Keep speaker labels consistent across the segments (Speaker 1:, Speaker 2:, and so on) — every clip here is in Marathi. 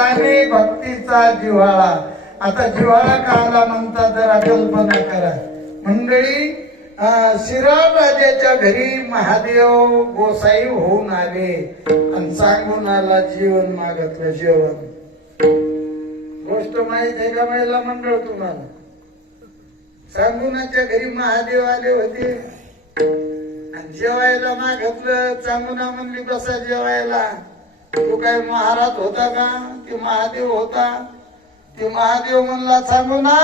Speaker 1: जाणे भक्तीचा जिव्हाळा. आता जिव्हाळा काला म्हणता जरा कल्पना करा. मंडळी अं, शिराळ राजाच्या घरी महादेव गोसाई होऊन आले आणि सांगून आला जीवन मागतलं जेवण. गोष्ट माहीत आहे का महिला मंडळ तुम्हाला? सांगुनाच्या घरी महादेव आले होते. आणि जेवायला मागतलं चांगुना म्हणली बसा जेवायला. तो काय महाराज होता का? ते महादेव होता. ते महादेव म्हणला सांगू ना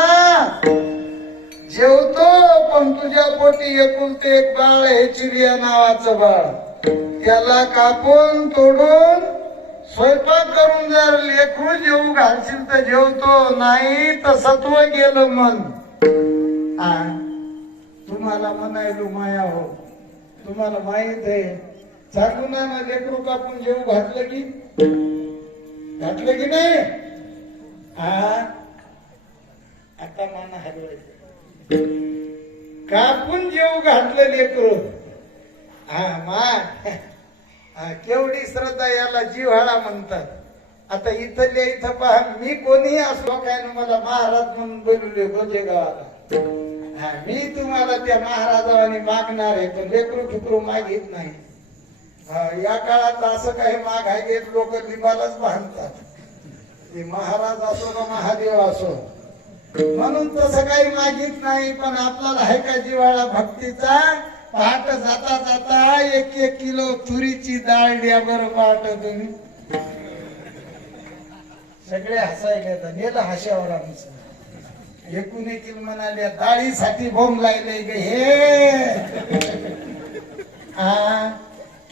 Speaker 1: जेवतो पण तुझ्या पोटी एकुलते एक बाळ हे चिरिया नावाचं बाळ. त्याला कापून तोडून स्वयंपाक करून जर लेकरू जेवू घालशील तर जेवतो नाही तर सत्व गेलं मन. तुम्हाला म्हणायलो माया हो. तुम्हाला माहीत आहे चालू ना ना लेकरू कापून जेवू घातलं की? घातलं की नाही? हा आता मान हलवायचं. कापून जेवू घातलं लेकरू. हा मा. केवढी श्रद्धा याला जिव्हाळा म्हणतात. आता इथल्या इथं पहा मी कोणीही असलो काय ना मला महाराज म्हणून बोलवले गोजे गावाला. हा मी तुम्हाला त्या महाराजावानी मागणार आहे पण लेकरू ठुकरू मागित नाही. या काळात असं काही माग आहे लोक लिंबालाच बांधतात. ते महाराज असो का महादेव असो. म्हणून तसं काही मागित नाही पण आपल्याला आहे का जिवाळा भक्तीचा? पहाट जाता जाता एक एक किलो तुरीची डाळ द्या बरं पहाट तुम्ही. सगळे हसायला आता नेलं हाशावर आमचं एकूण एक म्हणाले डाळीसाठी बोंब लागले ग हे. हा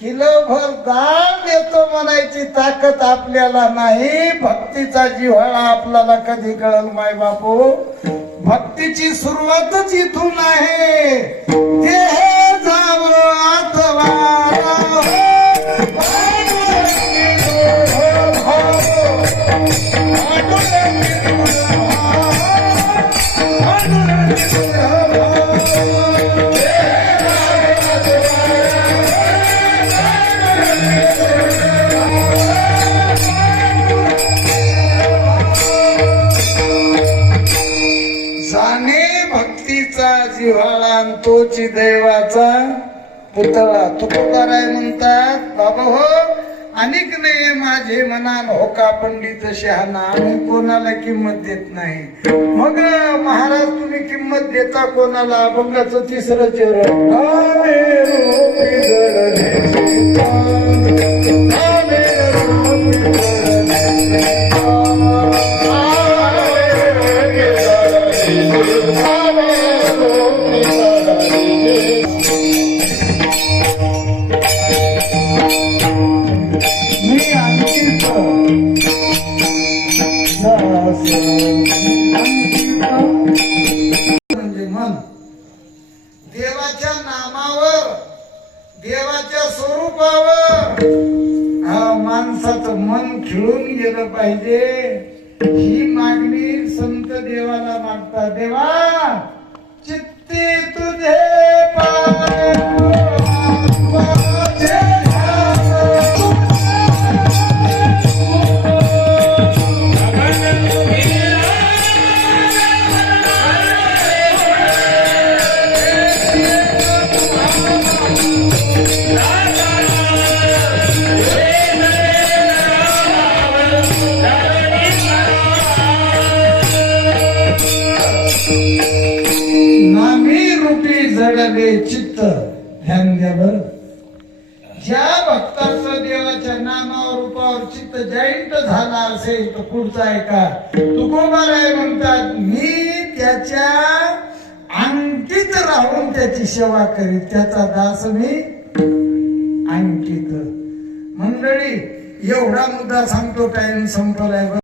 Speaker 1: किलोभर भर दाम देतो म्हणायची ताकद आपल्याला नाही. भक्तीचा जिव्हाळा आपल्याला कधी कळल माय बापू भक्तीची सुरुवातच इथून आहे. देह जाव आतवारा हो, हो, हो, भक्तीचा जिव्हाळा तोची दैवाचा पुतळा. तुकोबाराय म्हणतात बाबा हो अनेक नाही माझे मनान. होका पंडित शहाणा? आम्ही कोणाला किंमत देत नाही. मग महाराज तुम्ही किंमत देता कोणाला? अभंगाचं तिसरं चरण. नामावर देवाच्या स्वरूपावर. हा माणसाचं मन खिळून गेलं पाहिजे. ही मागणी संत देवाला मागतात. देवा नामी रूपी जडले चित्त ध्यान द्या बर ज्या भक्ताचं देवाच्या नामावर रूपावर चित्त जैंट झाला असेल तर पुढचा ऐका तुकोबाराय म्हणतात मी त्याच्या अंकित राहून त्याची सेवा करीत त्याचा दास मी अंकित. मंडळी एवढा मुद्दा सांगतो टाइम संपलाय.